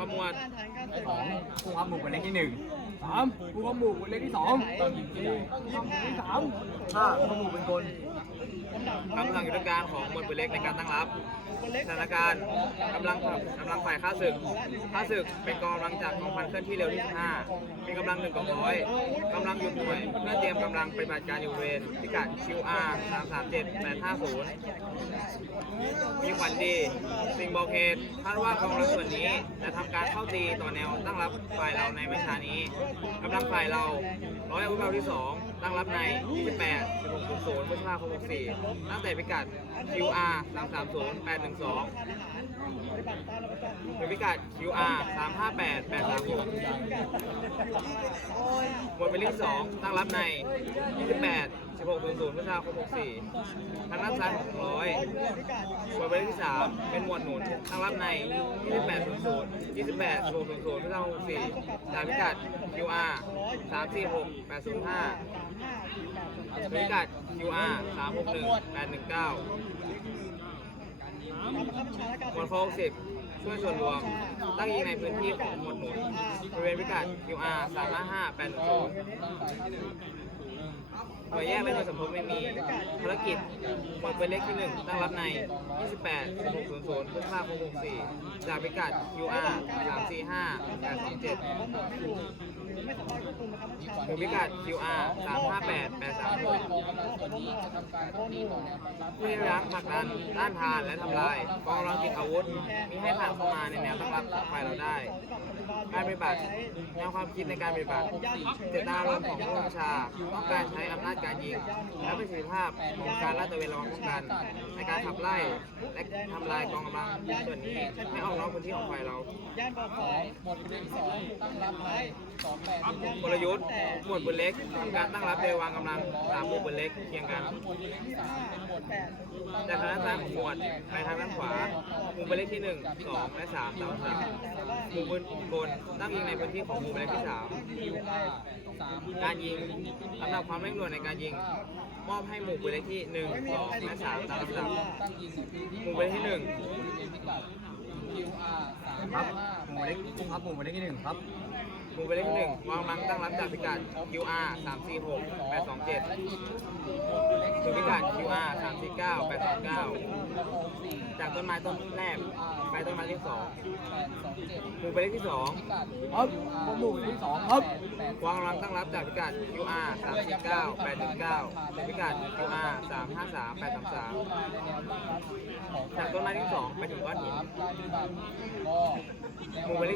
ขมวดสองผู้ค้ำหมู่เป็นเลขที่หนึ่งสามผู้ค้ำหมู่เป็นเลขที่สองสี่ผู้ค้ำหมู่เป็นเลขที่สามห้าผู้ค้ำหมู่เป็นคนคำสั่งยุทธการของหมวดปืนเล็กในการตั้งรับสถานการณ์กำลังกำลังฝ่ายข้าศึกข้าศึกเป็นกองกำลังจากกองพันเคลื่อนที่เร็วที่15มีกำลังหนึ่งกองร้อยกำลัง ยู่หน่วยเพื่อเตรียมกำลังปฏิบัติการอยู่บริเวณพิกัด QR 337850 มีขวัญดี สิ่งบอกเหตุคาดว่ากองกำลังส่วนนี้จะทำการเข้าตีต่อแนวตั้งรับฝ่ายเราในไม่ช้านี้กำลังฝ่ายเราร้อยอาวุธเบาที่ 2 ตั้งรับใน 28 16 0พฤษภาคม64ตั้งแต่พิกัด QR 330 812ถึงพิกัด QR 358 836หมวดเป็นเลข2 2 ตั้งรับใน 28 1600พฤษภาคม64 ทางด้านซ้ายของ100หมวดหมายเลขที่สามเป็นหมวดหนุนทางรับใน 2800 28 16 00พฤษภาคม64จากพิกัด QR 346 805พิกัด QR 361 819หมวดโฟก10 ช่วยส่วนรวม ตั้งยิงในพื้นที่ของหมวดหนุน ริเวณพิกัด QR 355 8 0หน่วยแยกและหน่วยสมทบไม่มีภารกิจหมวดเป็นเลขที่ 1 ตั้งรับใน 28 1600พฤษภาค64จากพิกัด QR 3 4 5 8 2 7 345 827ถึงพิกัด QR 358 836เพื่อยั้งผลักดันต้านทานและทำลายกองกำลังติดอาวุธมิให้ผ่านเข้ามาในแนวตั้งรับของฝ่ายเราได้ การปฏิบัติแนวความคิดในการปฏิบัติเจตนารมณ์ของผู้บัญชาต้องการใช้อำนาจการยิง และประสิทธิภาพของการลาดตระเวนระวังป้องกัน ในการขับไล่และทำลายกองกำลังส่วนนี้ให้ออกนอกพื้นที่ของฝ่ายเรา ย่านปอปอหมดเป็นสองตั้งรับไว้สองกลยุทธ์หมวดปืนเล็กทำการตั้งรับโดยวางกำลังสามหมวดปืนเล็กเคียงกันหมดเป็นที่สามเป็นหมดแปดจากทางด้านซ้ายของหมวดไปทางด้านขวาหมู่ปืนเล็กที่หนึ่งสองและสามตามลำดับหมู่ปืนกลตั้งยิงในพื้นที่ของหมู่ปืนเล็กที่สามการยิงลำดับความเร่งด่วนในการยิง มอบให้หมู่ปืนเลขที่1 2และ3ตามลำดับหมู่ปืนเลขที่ ครับหมู่เลขผู้ค้ำหมู่เป็นเลขที่หนึ่งครับ1หมู่ปืนเลขที่1วางกำลังตั้งรับจากพิกัด QR 346 827ถึงพิกัด QR 349 829จากต้นไม้ต้นแรกไปต้นไม้ที่สองหมู่ปืนเลขที่2ครับผู้หมู่เป็นเลขที่สองครับวางกำลังตั้งรับจากพิกัด QR 349 819ถึงพิกัด QR 353 833จากต้นไม้ที่สองไปถึงก้อนหิน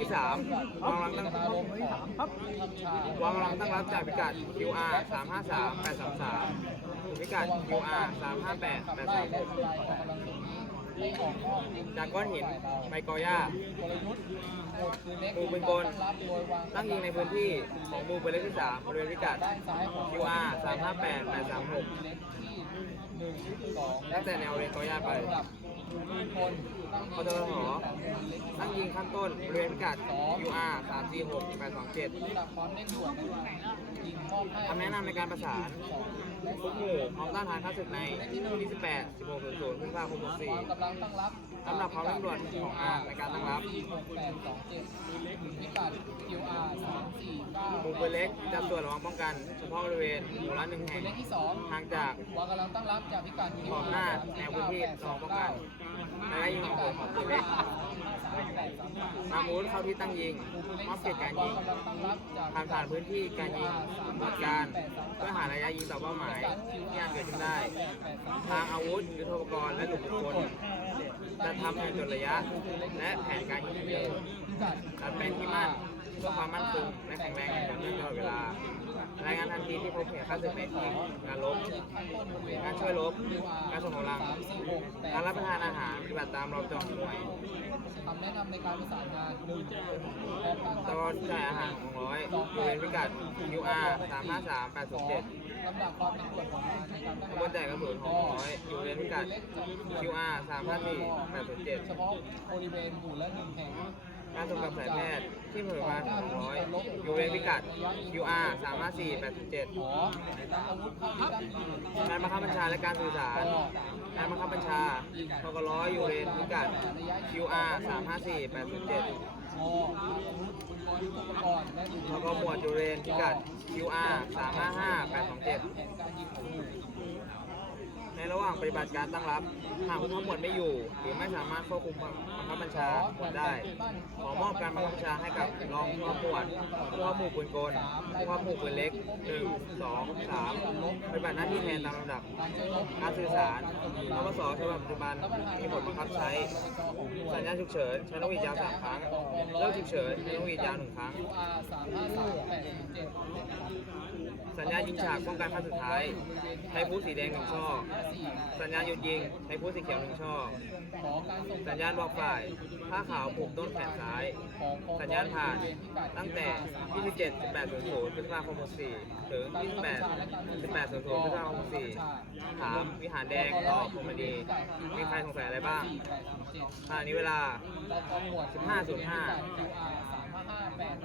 ที่สามวางกำลังตั้งครับวางกำลังตั้งรับจากพิกัด QR 353 833พิกัด QR 358 836จากก้อนหินไปกอหญ้าหมู่ปืนกลตั้งยิงในพื้นที่ของหมู่ปืนเลขที่สามบริเวณพิกัด QR 358 836ตั้งแต่แนวเรียนกอหญ้าไป พจรหตั้งยิงขั้นต้นบริเวณพิกัด UR 346 827คำแนะนำในการประสานทุกหมู่พร้อมต้านทานข้าศึกใน28 1600พฤษภาคม64กำลังตั้งรับลำดับความเร่งด่วนของอาในการตั้งรับ827พิกัด QR 349หมู่ปืนเล็กจะตรวจระวังป้องกัน เฉพาะบริเวณหมู่ละหนึ่งแห่งเลขที่ห่างจาก2วางกำลังตั้งรับจากพิกัดขอบหน้าแนวพื้นที่ระวังป้องกันและยิงของปืนของปืนเล็กนามูล เข้าที่ตั้งยิงมอบเขตการยิงกำลังกผ่านผ่านพื้นที่การยิงตรวจการ เพื่อหาระยะยิงต่อเป้าหมายที่อาจเกิดขึ้นได้ ทางอาวุธยุทโธปกรณ์และหลุมบุคคลจะทำแผนจดระยะ และแผนการยิงยิงจัดเป็นที่มั่นเพื่อความมั่นคงและแข็งแรงในการเนื่องตลอดเวลา รายงานทันทีที่พบเหตุฆ่าศึกในทีมการลบการช่วยลบการส่งกำลังการรับประทานอาหารปฏิบัติตามรอบจองหน่วยคำแนะนำในการประสานงานตลอดจ่ายอาหารของร้อยบริเวณพิกัด QR 353 807 ลำดับความเป็นส่วนของงานการตั้งขบวนแจกกระสุนของร้อยอยู่ในพิกัด QR 354เฉ807พาะบริเวณหมู่ละหนึ่งแห่งการส่งกับสายแพทย์ที่เผยมา200อยู่เวรพิกัด QR 354 807ขออาวุธเข้าที่ด้านการบังคับบัญชาและการสื่อสารการบังคับบัญชาทกร้อยอยู่เรนพิกัด QR 354 807 งออาวุธอุปกรณ์และอุปแล้วกก็รณ์หมวดยูเรนพิกัด QR 355 กในระหว่างปฏิบัติการตั้งรับ หากผู้ทั้งหมดไม่อยู่ หรือไม่สามารถควบคุมบังคับบัญชาหมวดได้ ขอมอบการบังคับบัญชาให้กับรองผู้หมวดผู้ว่าหมู่ปืนกลผู้ว่าหมู่ปืนเล็ก1 2 3ปฏิบัติหน้าที่แทนตามลำดับ การใช้รถการสื่อสารนปสฉบับปัจจุบันมีบทบังคับใช้ ญญาณฉุกเฉินใช้นกหวีดยาวสามครั้งเลิกฉุกเฉินใช้นกหวีดยาวหนึ่งครั้ง QR สามห้าสามแปดเจ็ดสัญญาณยิงฉากป้องกันขั้นสุดท้าย ใช้ผู้สีแดงหนึ่งช่อ สัญญาณหยุดยิง ใช้ผู้สีเขียวหนึ่งช่อ ขอการส่งสัญญาณบอกฝ่าย ผ้าขาวผูกต้นแขนซ้าย สัญญาณผ่านตั้งแต่ 27 1800พฤษภาคม64ถึง 28 1800พฤษภาคม64ถามวิหารแดงตอบพรหมดี มีใครสงสัยอะไรบ้างขณะนี้เวลาาต้องหมวด15.05